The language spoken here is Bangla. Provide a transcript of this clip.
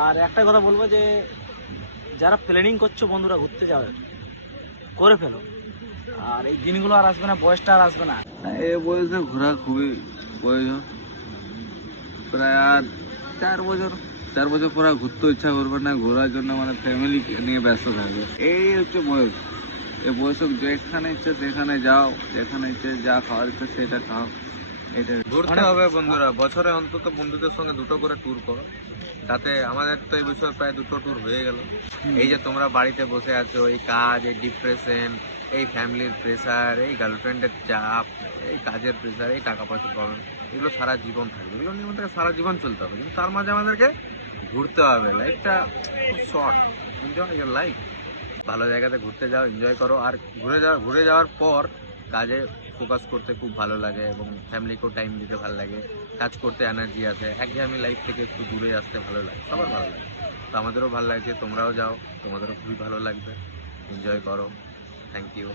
আর একটা কথা বলবো যে যারা প্ল্যানিং করছো বন্ধুরা ঘুরতে যাবে করে ফেলো। আর এই দিনগুলো আর আসবে না, বয়সটা আর আসবে না। এই বয়সে ঘোরা খুবই প্রয়োজন। প্রায় আর 4 বছর 4 বছর পর আর ঘুরতে ইচ্ছা করবে না, ঘোরার জন্য মানে ফ্যামিলি নিয়ে ব্যস্ত থাকবে। এই হচ্ছে বয়স। এই বয়সে যেখানে ইচ্ছে সেখানে যাও, যেখানে ইচ্ছে যা খাওয়ার ইচ্ছে সেটা খাও। এটা ঘুরতে হবে বন্ধুরা, বছরে অন্তত বন্ধুদের সঙ্গে 2টো করে ট্যুর করো। তাতে আমাদের তো এই বছর প্রায় 2টো ট্যুর হয়ে গেল। এই যে তোমরা বাড়িতে বসে আছো, এই কাজ, এই ডিপ্রেশন, এই ফ্যামিলির প্রেসার, এই গার্লফ্রেন্ডের চাপ, এই কাজের প্রেসার, এই টাকা পয়সার প্রবলেম, এগুলো সারা জীবন থাকবে। এগুলো নিয়ে আমাদেরকে সারা জীবন চলতে হবে, কিন্তু তার মাঝে আমাদেরকে ঘুরতে হবে। লাইফটা খুব শর্ট, এনজয় ইয়োর লাইফ। ভালো জায়গাতে ঘুরতে যাও, এনজয় করো। আর ঘুরে যাওয়ার পর কাজে ফোকাস করতে খুব ভালো লাগে এবং ফ্যামিলিকেও টাইম দিতে ভালো লাগে। কাজ করতে এনার্জি আসে, একঘেয়েমি লাইফ থেকে একটু দূরে আসতে ভালো লাগে, সবার ভালো লাগে। তো আমাদেরও ভালো লাগছে, তোমরাও যাও, তোমাদেরও খুবই ভালো লাগবে। এনজয় করো। Thank you.